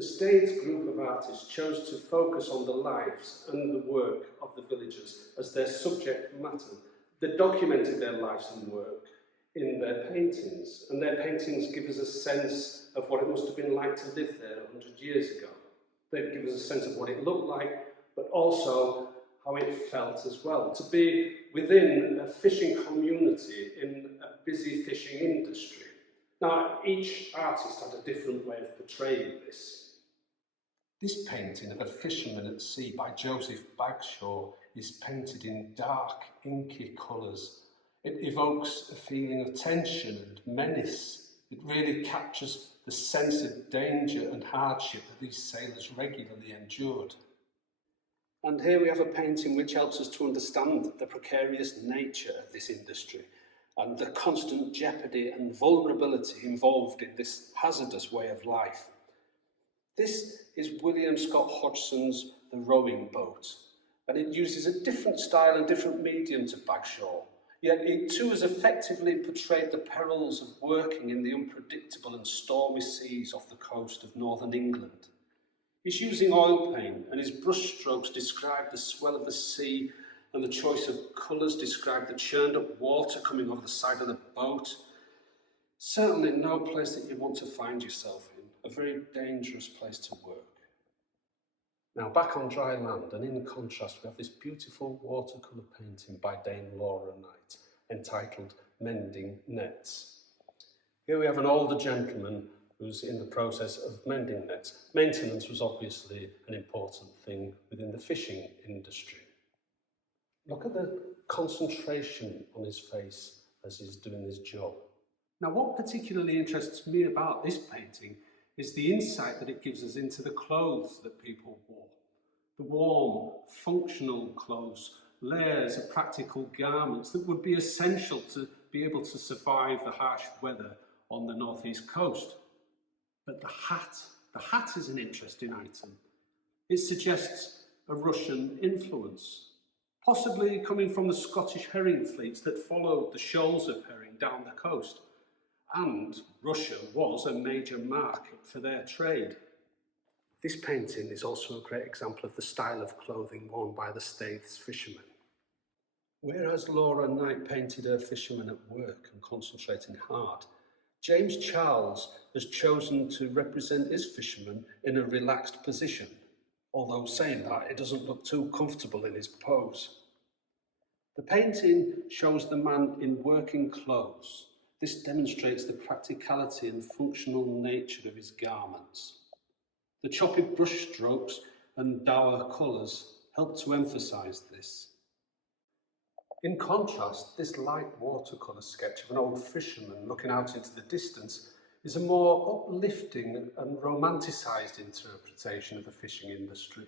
The Staithes group of artists chose to focus on the lives and the work of the villagers as their subject matter. They documented their lives and work in their paintings, and their paintings give us a sense of what it must have been like to live there 100 years ago. They give us a sense of what it looked like, but also how it felt as well. To be within a fishing community in a busy fishing industry. Now, each artist had a different way of portraying this. This painting of a fisherman at sea by Joseph Bagshaw is painted in dark, inky colours. It evokes a feeling of tension and menace. It really captures the sense of danger and hardship that these sailors regularly endured. And here we have a painting which helps us to understand the precarious nature of this industry and the constant jeopardy and vulnerability involved in this hazardous way of life. This is William Scott Hodgson's The Rowing Boat, and it uses a different style and different medium to Bagshaw, yet it too has effectively portrayed the perils of working in the unpredictable and stormy seas off the coast of northern England. He's using oil paint, and his brushstrokes describe the swell of the sea, and the choice of colours describe the churned up water coming over the side of the boat. Certainly no place that you want to find yourself in, a very dangerous place to work. Now back on dry land, and in contrast we have this beautiful watercolour painting by Dame Laura Knight entitled Mending Nets. Here we have an older gentleman who's in the process of mending nets. Maintenance was obviously an important thing within the fishing industry. Look at the concentration on his face as he's doing his job. Now, what particularly interests me about this painting is the insight that it gives us into the clothes that people wore. The warm, functional clothes, layers of practical garments that would be essential to be able to survive the harsh weather on the northeast coast. But the hat is an interesting item. It suggests a Russian influence, possibly coming from the Scottish herring fleets that followed the shoals of herring down the coast. And Russia was a major market for their trade. This painting is also a great example of the style of clothing worn by the Staithes fishermen. Whereas Laura Knight painted her fishermen at work and concentrating hard, James Charles has chosen to represent his fisherman in a relaxed position, although saying that, it doesn't look too comfortable in his pose. The painting shows the man in working clothes. This demonstrates the practicality and functional nature of his garments. The choppy brushstrokes and dour colours help to emphasise this. In contrast, this light watercolour sketch of an old fisherman looking out into the distance is a more uplifting and romanticised interpretation of the fishing industry.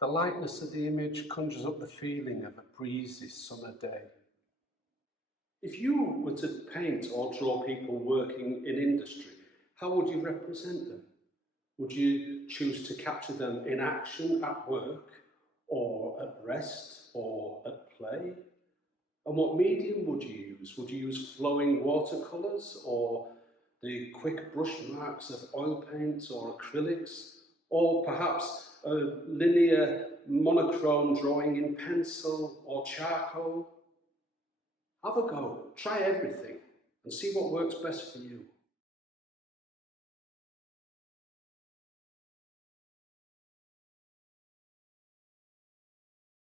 The lightness of the image conjures up the feeling of a breezy summer day. If you were to paint or draw people working in industry, how would you represent them? Would you choose to capture them in action at work, or at rest, or at play? And what medium would you use? Would you use flowing watercolours, or the quick brush marks of oil paints or acrylics, or perhaps a linear monochrome drawing in pencil or charcoal? Have a go, try everything, and see what works best for you.